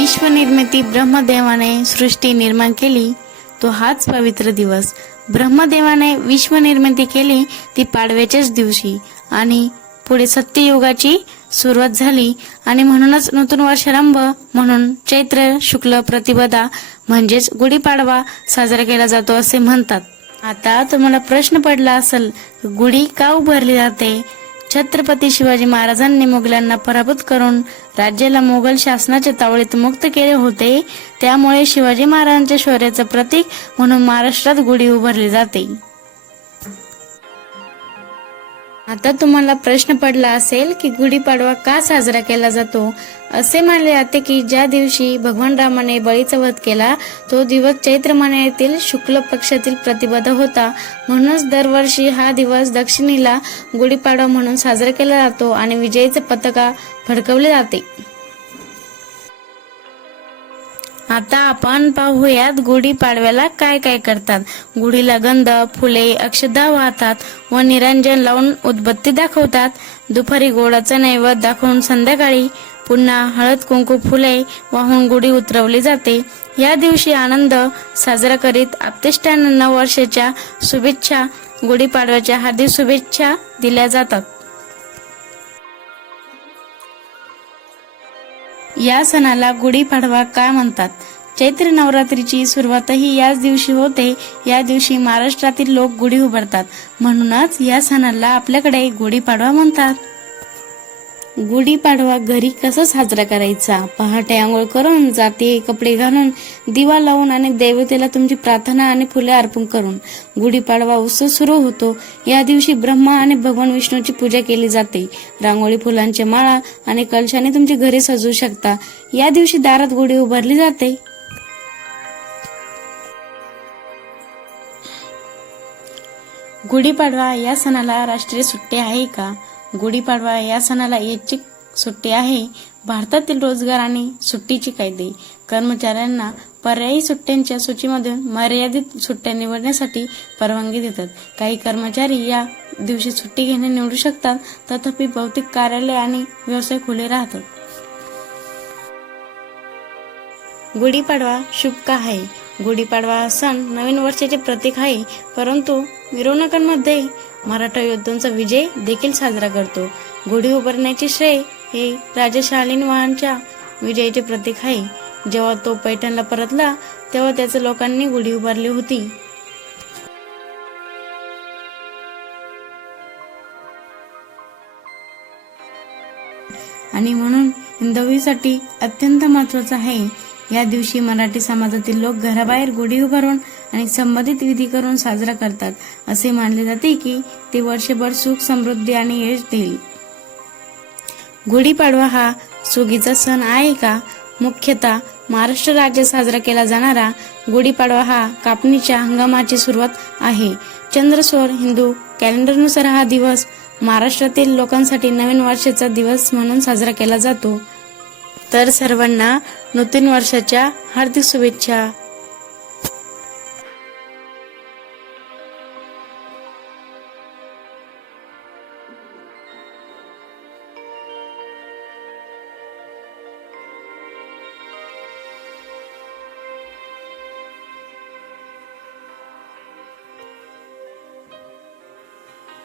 विश्वनिर्मिती ब्रह्मदेवाने सृष्टी निर्माण केली तो हाच पवित्र दिवस. ब्रह्मदेवाने विश्वनिर्मिती केली ती पाडव्याच्याच दिवशी आणि पुढे सत्ययुगाची सुरुवात झाली आणि म्हणूनच नूतन वर्षारंभ म्हणून चैत्र शुक्ल प्रतिपदा म्हणजेच गुढीपाडवा साजरा केला जातो असे म्हणतात. आता तुम्हाला प्रश्न पडला असेल गुढी का उभारली जाते? छत्रपती शिवाजी महाराजांनी मुघलांना पराभूत करून राज्याला मोगल शासनाच्या तावडीत मुक्त केले होते. त्यामुळे शिवाजी महाराजांच्या शौर्याचं प्रतीक म्हणून महाराष्ट्रात गुढी उभारली जाते. आता तुम्हाला प्रश्न पडला असेल की गुढीपाडवा का साजरा केला जातो? असे मानले जाते की ज्या दिवशी भगवान रामाने बळीचा वध केला तो दिवस चैत्र महिन्यातील शुक्ल पक्षातील प्रतिपदा होता. म्हणूनच दरवर्षी हा दिवस दक्षिणेला गुढीपाडवा म्हणून साजरा केला जातो आणि विजयीचे पताका फडकवले जाते. आता आपण पाहूयात गुढी पाडव्याला काय काय करतात. गुढीला गंध फुले अक्षदा वाहतात व निरंजन लावून उदबत्ती दाखवतात. दुपारी गोडाचा नैवेद्य दाखवून संध्याकाळी पुन्हा हळद कुंकू फुले वाहून गुढी उतरवली जाते. या दिवशी आनंद साजरा करीत आपतिष्टांना वर्षाच्या शुभेच्छा गुढीपाडव्याच्या हार्दिक शुभेच्छा दिल्या जातात. या सणाला गुढीपाडवा काय म्हणतात? चैत्र नवरात्रीची सुरुवातही याच दिवशी होते. या दिवशी महाराष्ट्रातील लोक गुढी उभारतात. म्हणूनच या सणाला आपल्याकडे गुढीपाडवा म्हणतात. गुढीपाडवा घरी कसा साजरा करायचा? पहाटे आंघोळ करून जाते कपडे घालून दिवा लावून आणि देवतेला तुमची प्रार्थना आणि फुले अर्पण करून गुढीपाडवा उत्सव सुरू होतो. या दिवशी ब्रह्मा आणि भगवान विष्णूची पूजा केली जाते. रांगोळी फुलांचे माळा आणि कलशाने तुमची घरे सजवू शकता. या दिवशी दारात गुढी उभारली जाते. गुढीपाडवा या सणाला राष्ट्रीय सुट्टी आहे का? गुढीपाडवा या सणाला ऐच्छिक सुट्टी आहे? भारतातील रोजगार आणि सुट्टीचे कायदे कर्मचाऱ्यांना पर्यायी सुट्ट्यांच्या सूचीमधून मर्यादित सुट्ट्या निवडण्यासाठी परवानगी देतात. काही कर्मचारी या दिवशी सुट्टी घेणे निवडू शकतात. तथापि भौतिक कार्यालय आणि व्यवसाय खुले राहतात. गुढीपाडवा शुभ का आहे? गुढीपाडवा हा सण नवीन वर्षाचे प्रतीक आहे परंतु मिरवणुकांमध्ये मराठा योद्धांचा विजय देखील साजरा करतो. गुढी उभारण्याचे श्रेय हे राजा वाहनच्या विजयाचे प्रतीक आहे. जेव्हा तो पैठणला परतला तेव्हा त्याच्या लोकांनी गुढी उभारली होती. आणि म्हणून हिंदवीसाठी अत्यंत महत्वाचं आहे या दिवशी मराठी समाजातील लोक घराबाहेर गुढी उभारून आणि संबंधित विधी करून साजरा करतात. असे मानले जाते की ते वर्षभर सुख समृद्धी आणि यश देईल. गुढीपाडवा हा सुगीचा सण आहे का? मुख्यतः महाराष्ट्र राज्यात साजरा केला जाणारा गुढीपाडवा हा कापणीच्या हंगामाची सुरुवात आहे. चंद्रसोर हिंदू कॅलेंडरनुसार हा दिवस महाराष्ट्रातील लोकांसाठी नवीन वर्षाचा दिवस म्हणून साजरा केला जातो. तर सर्वांना नूतन वर्षाच्या हार्दिक शुभेच्छा.